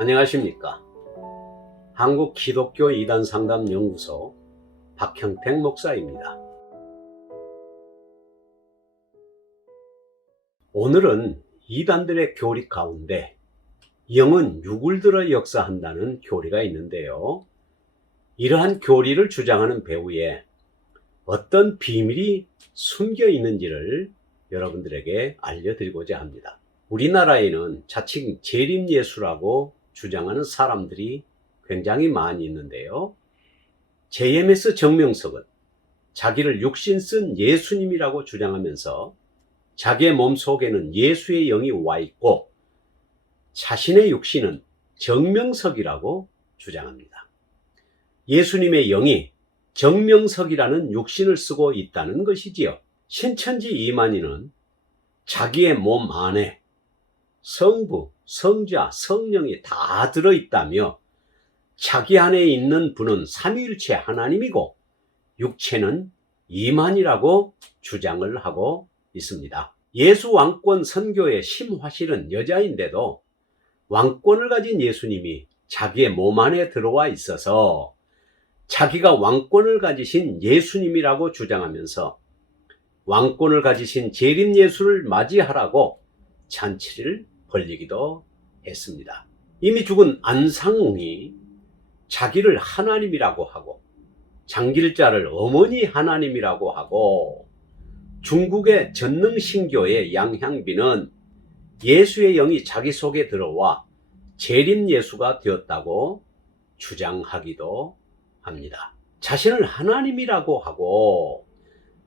안녕하십니까. 한국기독교 이단상담연구소 박형택 목사입니다. 오늘은 이단들의 교리 가운데 영은 육을 들어 역사한다는 교리가 있는데요. 이러한 교리를 주장하는 배후에 어떤 비밀이 숨겨 있는지를 여러분들에게 알려드리고자 합니다. 우리나라에는 자칭 재림예수라고 주장하는 사람들이 굉장히 많이 있는데요. JMS 정명석은 자기를 육신 쓴 예수님이라고 주장하면서 자기의 몸속에는 예수의 영이 와 있고 자신의 육신은 정명석이라고 주장합니다. 예수님의 영이 정명석이라는 육신을 쓰고 있다는 것이지요. 신천지 이만희는 자기의 몸 안에 성부, 성자, 성령이 다 들어있다며 자기 안에 있는 분은 삼위일체 하나님이고 육체는 이만이라고 주장을 하고 있습니다. 예수 왕권 선교의 심화실은 여자인데도 왕권을 가진 예수님이 자기의 몸 안에 들어와 있어서 자기가 왕권을 가지신 예수님이라고 주장하면서 왕권을 가지신 재림 예수를 맞이하라고 잔치를 벌리기도 했습니다. 이미 죽은 안상웅이 자기를 하나님이라고 하고 장길자를 어머니 하나님이라고 하고 중국의 전능신교의 양향비는 예수의 영이 자기 속에 들어와 재림 예수가 되었다고 주장하기도 합니다. 자신을 하나님이라고 하고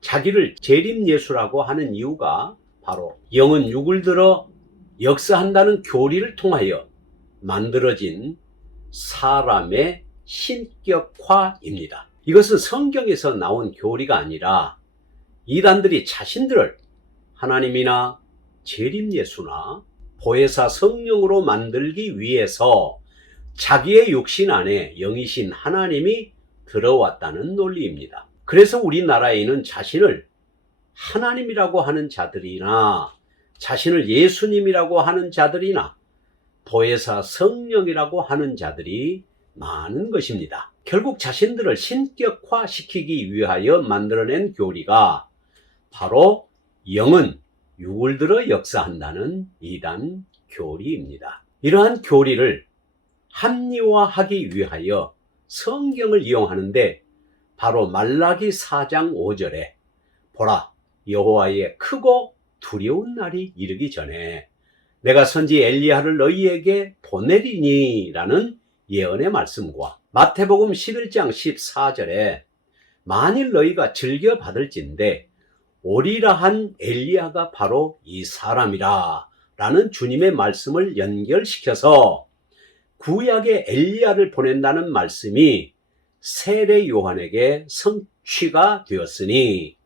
자기를 재림 예수라고 하는 이유가 바로 영은 육을 들어 역사한다는 교리를 통하여 만들어진 사람의 신격화입니다. 이것은 성경에서 나온 교리가 아니라 이단들이 자신들을 하나님이나 재림예수나 보혜사 성령으로 만들기 위해서 자기의 육신 안에 영이신 하나님이 들어왔다는 논리입니다. 그래서 우리나라에는 자신을 하나님이라고 하는 자들이나 자신을 예수님이라고 하는 자들이나 보혜사 성령이라고 하는 자들이 많은 것입니다. 결국 자신들을 신격화시키기 위하여 만들어낸 교리가 바로 영은 육을 들어 역사한다는 이단 교리입니다. 이러한 교리를 합리화하기 위하여 성경을 이용하는데 바로 말라기 4장 5절에 보라 여호와의 크고 두려운 날이 이르기 전에 내가 선지 엘리야를 너희에게 보내리니 라는 예언의 말씀과 마태복음 11장 14절에 만일 너희가 즐겨 받을진대 오리라 한 엘리야가 바로 이 사람이라 라는 주님의 말씀을 연결시켜서 구약의 엘리야를 보낸다는 말씀이 세례 요한에게 성취가 되었으니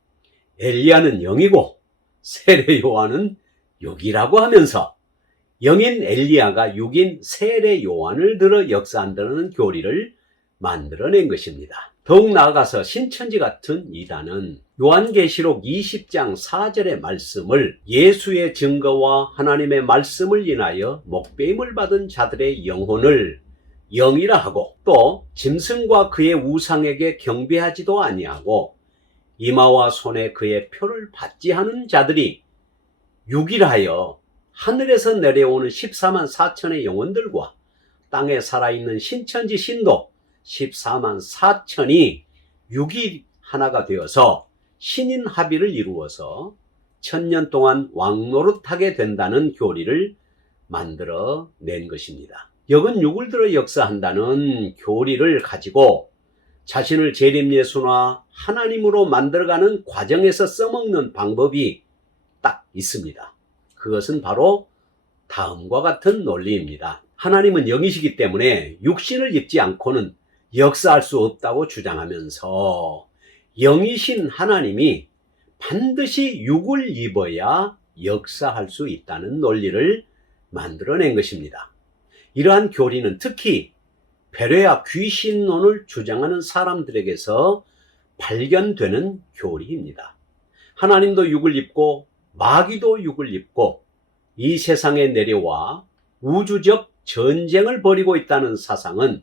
엘리야는 영이고 세례 요한은 육이라고 하면서 영인 엘리야가 육인 세례 요한을 들어 역사한다는 교리를 만들어낸 것입니다. 더욱 나아가서 신천지 같은 이단은 요한계시록 20장 4절의 말씀을 예수의 증거와 하나님의 말씀을 인하여 목배임을 받은 자들의 영혼을 영이라 하고 또 짐승과 그의 우상에게 경배하지도 아니하고 이마와 손에 그의 표를 받지 않은 자들이 육이라 하여 하늘에서 내려오는 14만 4천의 영혼들과 땅에 살아있는 신천지 신도 14만 4천이 육이 하나가 되어서 신인 합의를 이루어서 1000년 동안 왕노릇하게 된다는 교리를 만들어 낸 것입니다. 영은 육을 들어 역사한다는 교리를 가지고 자신을 재림예수나 하나님으로 만들어가는 과정에서 써먹는 방법이 딱 있습니다. 그것은 바로 다음과 같은 논리입니다. 하나님은 영이시기 때문에 육신을 입지 않고는 역사할 수 없다고 주장하면서 영이신 하나님이 반드시 육을 입어야 역사할 수 있다는 논리를 만들어낸 것입니다. 이러한 교리는 특히 베레아 귀신론을 주장하는 사람들에게서 발견되는 교리입니다. 하나님도 육을 입고 마귀도 육을 입고 이 세상에 내려와 우주적 전쟁을 벌이고 있다는 사상은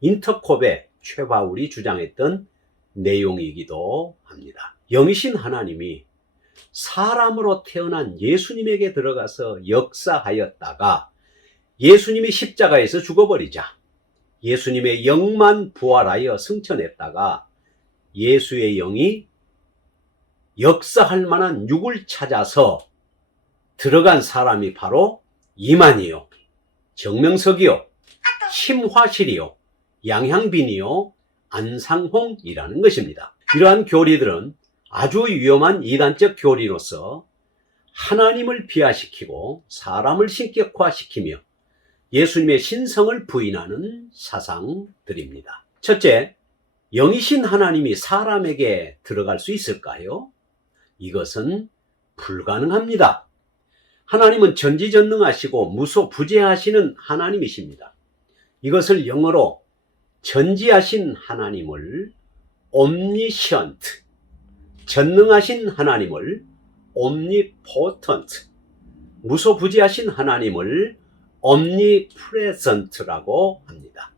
인터콥의 최바울이 주장했던 내용이기도 합니다. 영이신 하나님이 사람으로 태어난 예수님에게 들어가서 역사하였다가 예수님이 십자가에서 죽어버리자 예수님의 영만 부활하여 승천했다가 예수의 영이 역사할 만한 육을 찾아서 들어간 사람이 바로 이만희요, 정명석이요, 심화실이요, 양향빈이요, 안상홍이라는 것입니다. 이러한 교리들은 아주 위험한 이단적 교리로서 하나님을 비하시키고 사람을 신격화시키며 예수님의 신성을 부인하는 사상들입니다. 첫째, 영이신 하나님이 사람에게 들어갈 수 있을까요? 이것은 불가능합니다. 하나님은 전지전능하시고 무소부재하시는 하나님이십니다. 이것을 영어로 전지하신 하나님을 omniscient, 전능하신 하나님을 omnipotent, 무소부재하신 하나님을 omnipresent라고 합니다.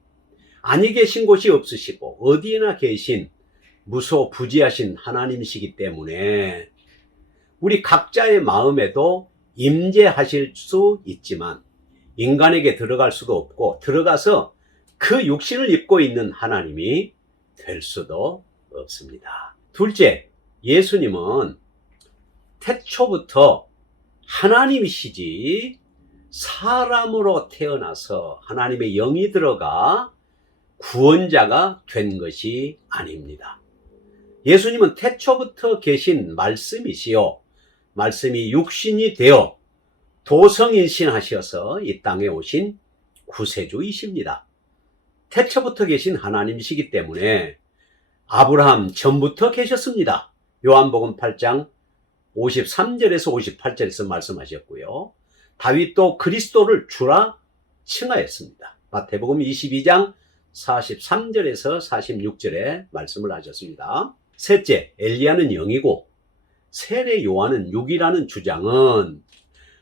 아니 계신 곳이 없으시고 어디에나 계신 무소부재하신 하나님이시기 때문에 우리 각자의 마음에도 임재하실 수 있지만 인간에게 들어갈 수도 없고 들어가서 그 육신을 입고 있는 하나님이 될 수도 없습니다. 둘째, 예수님은 태초부터 하나님이시지 사람으로 태어나서 하나님의 영이 들어가 구원자가 된 것이 아닙니다. 예수님은 태초부터 계신 말씀이시요, 말씀이 육신이 되어 도성인신하셔서 이 땅에 오신 구세주이십니다. 태초부터 계신 하나님이시기 때문에 아브라함 전부터 계셨습니다. 요한복음 8장 53절에서 58절에서 말씀하셨고요. 다윗도 그리스도를 주라 칭하였습니다. 마태복음 22장 43절에서 46절에 말씀을 하셨습니다. 셋째, 엘리야는 영이고 세례 요한은 육이라는 주장은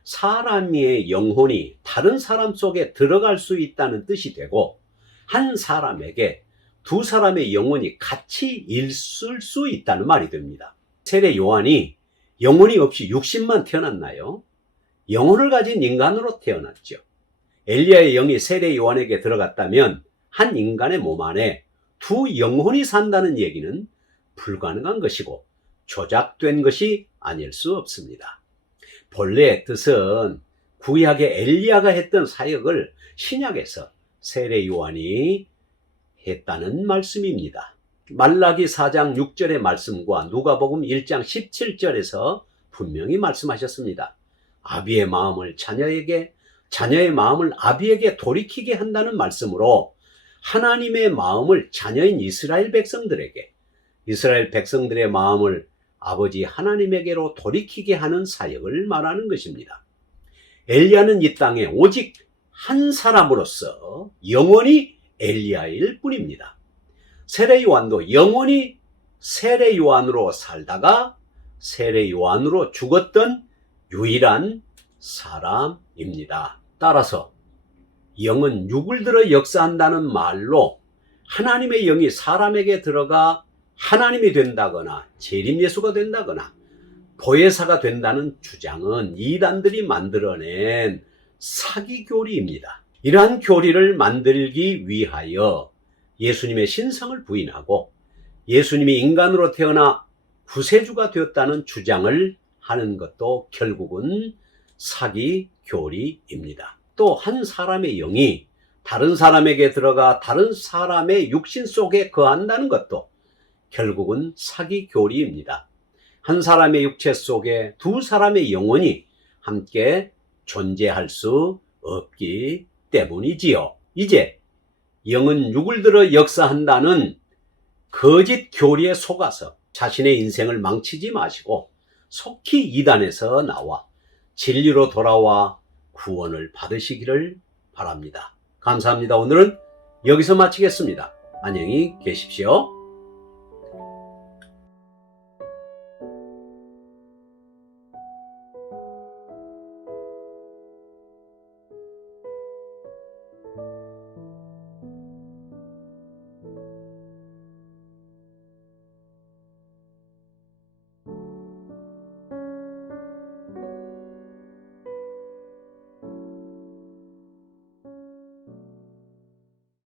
사람의 영혼이 다른 사람 속에 들어갈 수 있다는 뜻이 되고 한 사람에게 두 사람의 영혼이 같이 있을 수 있다는 말이 됩니다. 세례 요한이 영혼이 없이 육신만 태어났나요? 영혼을 가진 인간으로 태어났죠. 엘리야의 영이 세례 요한에게 들어갔다면 한 인간의 몸 안에 두 영혼이 산다는 얘기는 불가능한 것이고 조작된 것이 아닐 수 없습니다. 본래의 뜻은 구약의 엘리야가 했던 사역을 신약에서 세례 요한이 했다는 말씀입니다. 말라기 4장 6절의 말씀과 누가복음 1장 17절에서 분명히 말씀하셨습니다. 아비의 마음을 자녀에게, 자녀의 마음을 아비에게 돌이키게 한다는 말씀으로 하나님의 마음을 자녀인 이스라엘 백성들에게, 이스라엘 백성들의 마음을 아버지 하나님에게로 돌이키게 하는 사역을 말하는 것입니다. 엘리야는 이 땅에 오직 한 사람으로서 영원히 엘리야일 뿐입니다. 세례 요한도 영원히 세례 요한으로 살다가 세례 요한으로 죽었던 유일한 사람입니다. 따라서 영은 육을 들어 역사한다는 말로 하나님의 영이 사람에게 들어가 하나님이 된다거나 재림 예수가 된다거나 보혜사가 된다는 주장은 이단들이 만들어낸 사기 교리입니다. 이러한 교리를 만들기 위하여 예수님의 신성을 부인하고 예수님이 인간으로 태어나 구세주가 되었다는 주장을 하는 것도 결국은 사기 교리입니다. 또 한 사람의 영이 다른 사람에게 들어가 다른 사람의 육신 속에 거한다는 것도 결국은 사기 교리입니다. 한 사람의 육체 속에 두 사람의 영혼이 함께 존재할 수 없기 때문이지요. 이제 영은 육을 들어 역사한다는 거짓 교리에 속아서 자신의 인생을 망치지 마시고 속히 이단에서 나와 진리로 돌아와 구원을 받으시기를 바랍니다. 감사합니다. 오늘은 여기서 마치겠습니다. 안녕히 계십시오.